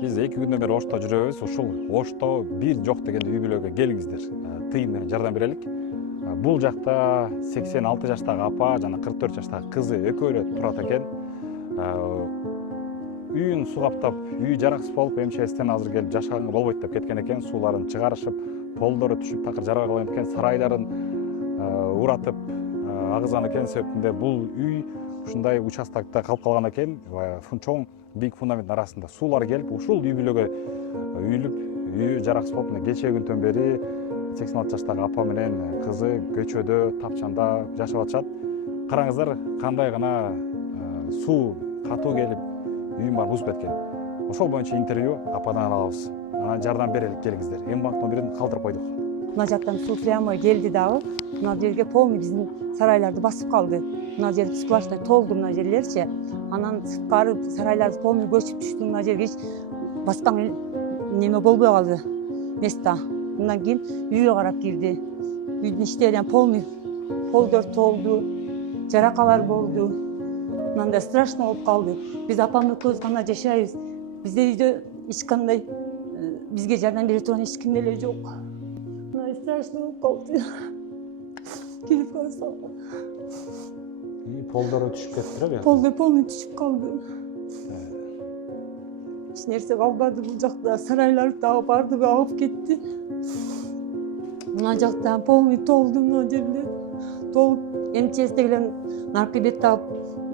Биз 2 күндөн бери Ошто жүрөбүз. Ушул Ошто бир жок деген үй бүлөгө келиңиздер. Тыйын менен жардам берелик. Бул жакта 86 жаштагы апа жана 44 жаштагы кызы экөө эле турат экен. Үйүн суу каптап, үй жараксыз болуп, МЧСтен азыр келип жашаганга болбойт деп кеткен экен. Сууларын чыгарышып, полдору түшүп, такыр жарака калган экен. Сарайларын уратып агызган экен. Себептинде бул үй ушундай участокто калып калган экен. Чоң бийик фундамент арасында суулар келип, ушул үй бүлөгө үйүлүп, үйү жараксыз болуп, кечээ күндөн бери 86 жаштагы апа менен кызы көчөдө, тапчанда жашап атышат. Караңыздар, кандай гана суу катуу келип, үйүн баары бузуп кеткен. Ошол боюнча интервью ападан алабыз. Анан жардам берелик, келиңиздер. Эң банк номерин калтырып койдук. Мына жактан суу прямо келди дагы. Мына жерге полный биздин сарайларды басып калды. Мына жер сплошной толду, мына жерлерчи. Анан сырткары сарайларды полный көчүп түштү. Мына жерге баскан неме болбой калды. Места. Мындан кийин үйгө карап кирди. Үйдүн ичтеринен полный полдор толду, жаракалар болду. Мындай страшно болуп калды. Биз апам экөөбүз гана жашайбыз. Бизде үйдө эч кандай бизге жардам бере турган эч ким деле жок. Мындай страшно болуп калды. Кирип карасам. Полдору түшүп кетти эле. Полдор полный түшүп калды. Эч нерсе калбады бул жакта. Сарайлар дагы баардыгы агып кетти. Мына жактан полный толду, мына жерде толуп, МЧСтегилер наркобеттагы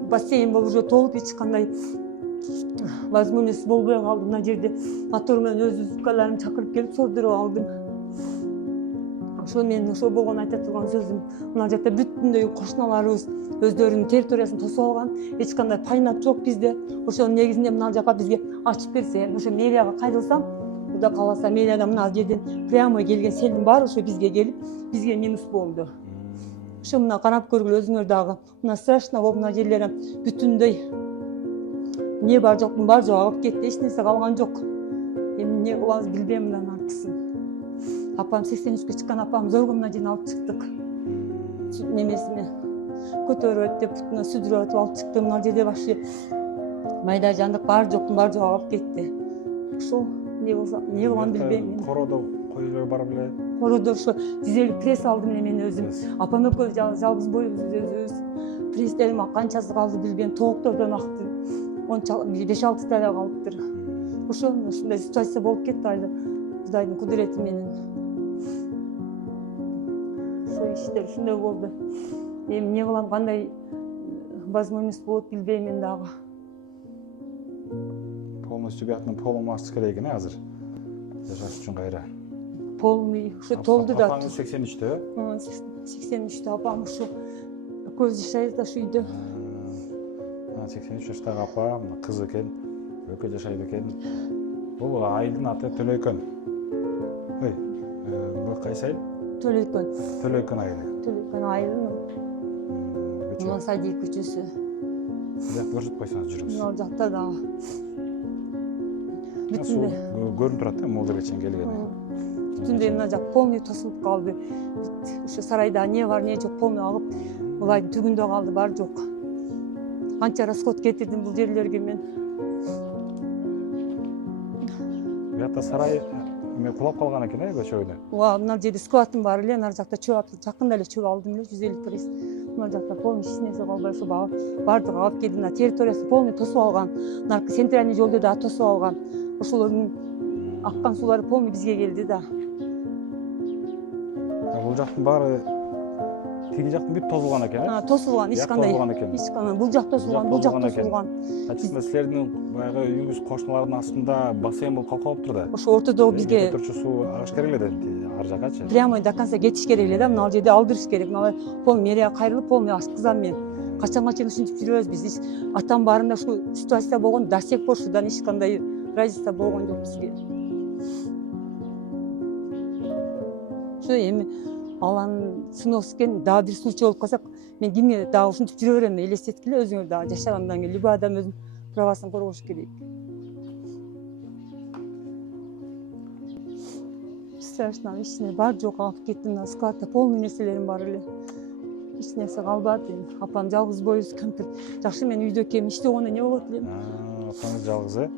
бассейн болуп уже толуп, эч кандай возможность болбой калды. Мына жерде мотор менен өз узкаларымды чакырып келип сордуруп алдым. Ошо менин ошо болгон айта турган сөзүм, мына жакта бүтүндөй кошуналарыбыз өздөрүнүн территориясын тосуп алган, эч кандай пайнат жок бизде. Ошонун негизинде мына жака бизге ачып берсе, ошо мэрияга кайрылсам, Куда каласа мэриядан мына жерден прямо келген селдин баары ошо бизге келип, бизге минус болду. Ошо мына карап көргүлө өзүңөр дагы. Мына страшно болуп, мына жерлери бүтүндөй эмне бар жоктун баары жок агып кетти, эч нерсе калган жок. Эми эмне кылабыз билбейм мындан аркысын. Апам 83-кө чыккан апам зорго мына жерден алып чыктык. Немесине көтөрөт деп бутуна сүдүрөт алып чыкты. Мына жерде вообще майда жандык баары жоктун баары жок агып кетти. Ошол эмне болсо, эмне кылган билбейм. Кородо койлор бар беле? Кородо ошо дизелик пресс алдым эле мен өзүм. Апам экөөбүз жалгыз боюбуз өзүбүз. Пресстерим канчасы калды билбейм. Тооктордон акты 5-6 тал калыптыр. Ушундай ситуация болуп кетти айды. Кудайдын кудурети менен. Ошо иштер ушундай болду. Эми эмне кылам, кандай возможность болот билбейм мен дагы. Полностью биятын полумасы керек экен азыр. Жашаш үчүн кайра. Полный ошо толду да. Апаңыз 83-тө? 83-тө апам ошо көз жашайбыз да ошо үйдө. 83 жаштагы апа, кыз экен, экөө жашайт экен. Бул айылдын аты Төлөйкөн. Ой, бул кайсы айыл? Төлөйкөн. Төлөйкөн айылы. Төлөйкөн айылынын Мансади көчөсү. Жакта көрсөтүп койсоңуз жүрүңүз. Ал жакта дагы. Бүтүндөй көрүнүп турат да, могул жерге чейин келгени. Бүтүндөй мына жак полный тосулуп калды. Ошо сарайда эмне бар, эмне жок полный агып, булайдын түгүндө калды, баары жок. Канча расход кетирдим бул жерлерге мен. Биякта сарай кулап калган экен, көчөгүдө. Ооба, мына жерде складтын баары эле, ар жакта чөп, жакында эле чөп алдым эле 150 пресс. Мына жакта полный эч нерсе калбай ошо баардыгы агып кетти. Мына территориясы полный тосуп алган. Центральный жолду да тосуп алган. Ошолордун аккан суулары полный бизге келди да. Бул жактын баары тиги жактын бүт тозулган экен, э? Тосулган, эч кандай. Бул жак тосулган, бул жак тосулган. Ачыгында силердин баягы үйүңүз кошуналардын астында бассейн болуп калыптыр да. Ошо ортодо бизге өтөрчү суу агыш керек эле да, ар жакачы. Прямо до конца кетиш керек эле да, мына жерде алдырыш керек. Мына полный мэрияга кайрылып, полный ачкызам мен. Качанга чейин ушинтип жүрөбүз биз. Атам баарында ушул ситуация болгон, до сих пор ушудан эч кандай разница болгон жок бизге. Ошо эми алан сынок экен, дагы бир случай болуп калса, мен кимге дагы ушинтип жүрө берем, элестеткиле өзүңөр дагы жашагандан кийин любой адам өзүнүн правасын коргош керек. Страшно, ичине баары жок агып кетти, мына складта полный нерселерим бар эле. Эч нерсе калбады. Апам жалгыз боюбуз, компьютер. Жакшы мен үйдө экенмин, иштегондо эмне болот элем? Апаңыз жалгыз, э?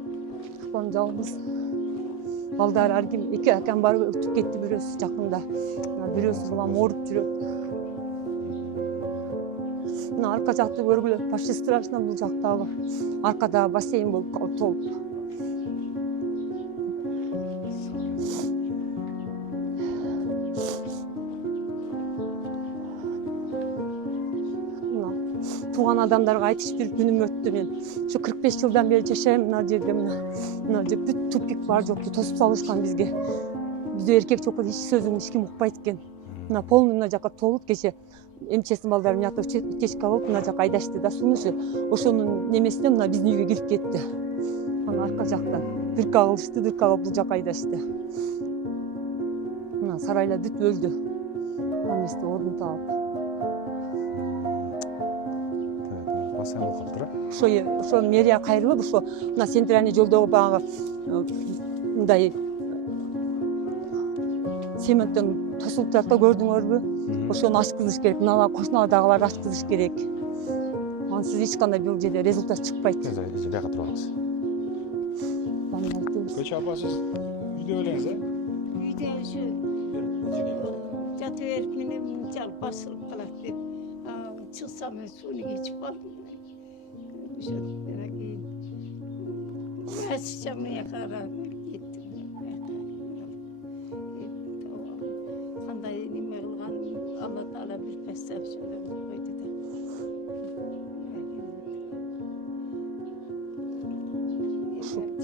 Ошпон жалгыз. Балдар ар ким эки акам барып өтүп кетти, бирөөсү жакында. Бирөөсү улам ооруп жүрөт. Мына арка жакты көргүлө, почти страшно бул жактагы. Аркада бассейн болуп калып толуп. Туган адамдарга айтышып жүрүп күнүм өттү. Мен ушу 45 жылдан бери жашайм мына жерде. Мына же бүт тупик бар жокту тосуп салышкан бизге. Bizde erkek çok hiç sözünü hiç kim ukpayt eкен. Мына полный мына жака толуп кеше МЧСтин балдары мыятып кечке алып мына жака айдашты да сунушу. Ошонун немесинен мына биздин үйгө кирип кетти. Ана арка жактан дырка кылышты, дырка кылып бул жака айдашты. Мына сарайлар бүт өлдү. Эместе ордун таап. Басаң болуп калыптыр. Ошо мэрия кайрылып, ошо мына центральный жолдогу багы мындай сементтен тосулуп жатты, көрдүңөрбү? Ошону ачкызыш керек. Мына кошуналардагылар ачкызыш керек. Ансыз эч кандай бул жерде результат чыкпайт. Жака турабыз. Көчө апа, сиз үйдө элеңиз, э? Үйдө ушу жатып берип менен жалп басылып калат деп чыксам сууну кечип калдым. Ошо менен кийин аччамыя карап кеттим. Кандай неме кылган Алла Таала бир пассап сөйлөп койду да.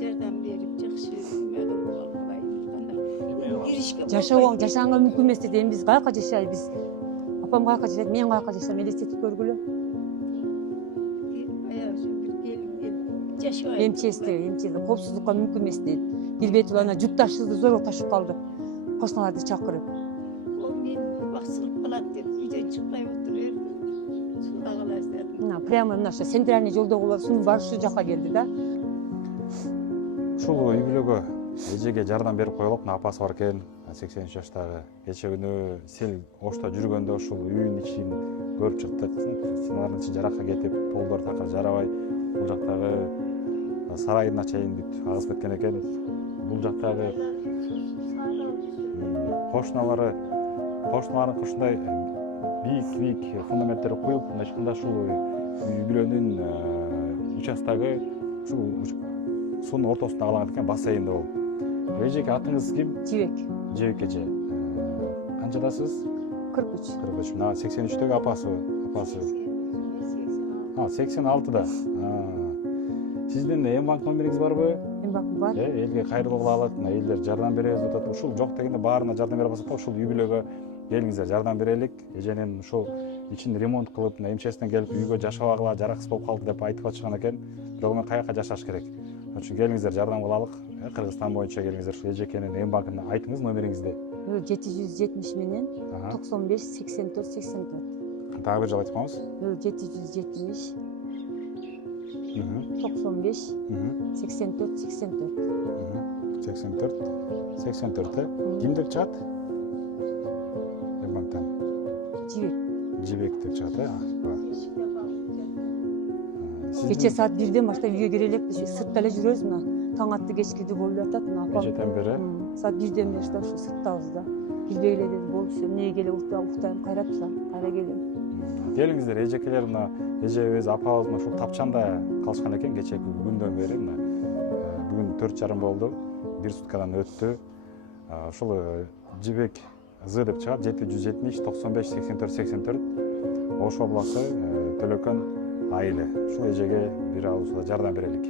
Жардам берип жакшы неме кылып Жашаганга мүмкүн эмес деди. Эми биз каяка жашайбыз? Апам каяка жашайт, мен каяка жашайм? Элестетип көргүлө. МЧСте коопсуздукка мүмкүн эмес дейт. Кирбетип ана жүк ташууду зорго ташып калдык. Кошуналарды чакырып. Ол мен басылып калат деп үйдөн чыкпай отуруп суда калабыз дедим. Мына прямо мына ошо центральный жолдогулар сунуп барып ушул жака келди да. Ушул үй бүлөгө эжеге жардам берип коелуп, апасы бар экен, 83 жаштагы. Кече күнү сел ошто жүргөндө ушул үйүнүн ичин көрүп чыктык. Сыналардын ичи жаракка кетип, полдор такыр жарабай, бул жактагы сарайына чейин бүт агызып кеткен экен. Бул жактагы кошуналарын ушундай бийик фундаменттер коюп, ачканда ушул үй бүлөнүн участогу ушул суунун ортосунда калган экен, бассейнде болуп. Эжеке атыңыз ким? Жебек эже. Канчадасыз? 43. Мына 83-төгү апасы. 86-да. Сиздин М-банк номериңиз барбы? М-банк бар. Элге кайрылуу кыла алат, элдер жардам беребиз деп атат. Ушул жок дегенде баарына жардам бере албасак да, ушул үй бүлөгө келиңиздер, жардам берелик. Эженин ушул ичин ремонт кылып, МЧСтен келип үйгө жашабагыла жараксыз болуп калды деп айтып атышкан экен. Бирок мен каяка жашаш керек? Ошон үчүн келиңиздер, жардам кылалык. Кыргызстан боюнча келиңиздер, ушул эжекенин М-банкына айтыңыз номериңизди. 770 менен 95 84 84. Дагы бир жолу айтып коңуз. 770 95 84 84. 84. Ким деп чыгат? М-банктан. Жибек деп чыгат, э? Кече саат 1-ден баштап үйгө кире элек, сыртта эле жүрөбүз мына. Таң атты кечкиди болуп жатат мына апам. Кечеден бери. Саат 1-ден баштап ушу сырттабыз да. Кирбей эле деди, болуп ушу эмнеге келип уктайм, кайра турсам, кайра келем. Келиңиздер, эжекелер мына эжебиз, апабыз мына ушул тапчанда калышкан экен кечеки күндөн бери. Мына бүгүн 4:30 болду. 1 суткадан өттү. Ушул Жибек З деп чыгат, 770 95 84 84. Ош областы Төлөкөн айылы. Ушул эжеге бир ауыз жардам берелик.